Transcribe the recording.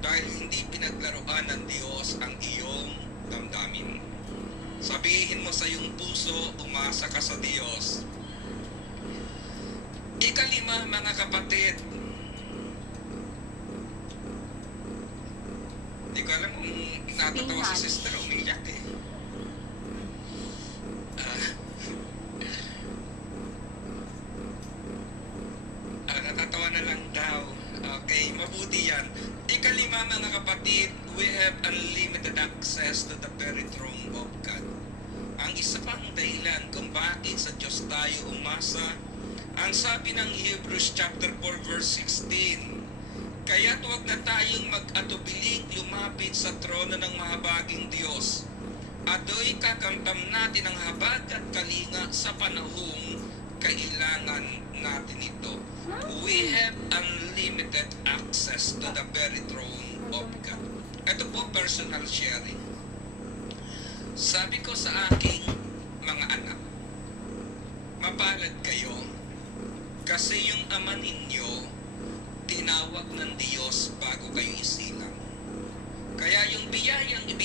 dahil hindi pinaglaruan ng Diyos ang iyong damdamin. Sabihin mo sa iyong puso, umasa ka sa Diyos. Ikalima, mga kapatid, Hindi ko alam kung natatawa si sister, umiyak eh. Ah. Ah, natatawa na lang daw. Okay, mabuti yan. Ikalima mga kapatid, we have unlimited access to the very throne of God. Ang isa pang dahilan kung bakit sa Diyos tayo umasa, ang sabi ng Hebrews chapter 4 verse 16, Kaya't huwag na tayong mag-atubiling lumapit sa trono ng mahabaging Diyos. Ado'y kakamtam natin ang habag at kalinga sa panahong kailangan natin ito. We have unlimited access to the very throne of God. Ito po personal sharing. Sabi ko sa aking mga anak, mapalad kayo kasi yung ama ninyo tinawag ng Diyos bago kayo isilang. Kaya yung biyayang ibinibigay